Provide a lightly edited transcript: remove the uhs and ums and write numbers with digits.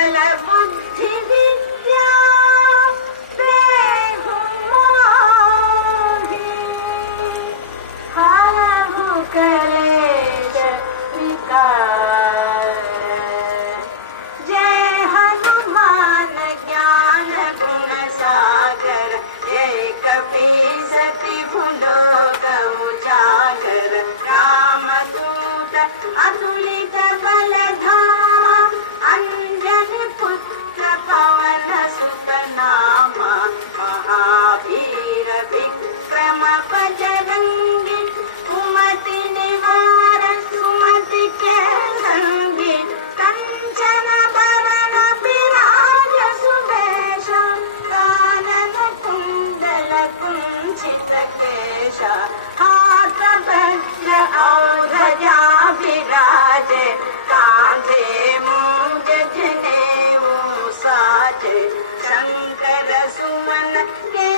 बल बुद्धि विद्या देहु मोहि हरहु कलेश विकार। जय हनुमान ज्ञान गुण सागर जय कपीस तिहु लोक उजागर। रामदूत अतुलित बल धामा अंजनी पुत्र पवन सुत नामा। महावीर विक्रम बजरंगी कुमति निवार सुमति के संगी। कंचन बरन विराज सुबेश कानन कुंडल कुंचित केश। हाथ वज्र और ध्वजा विराजे कांधे मूंज जनेऊ साजे। शंकर सुमन के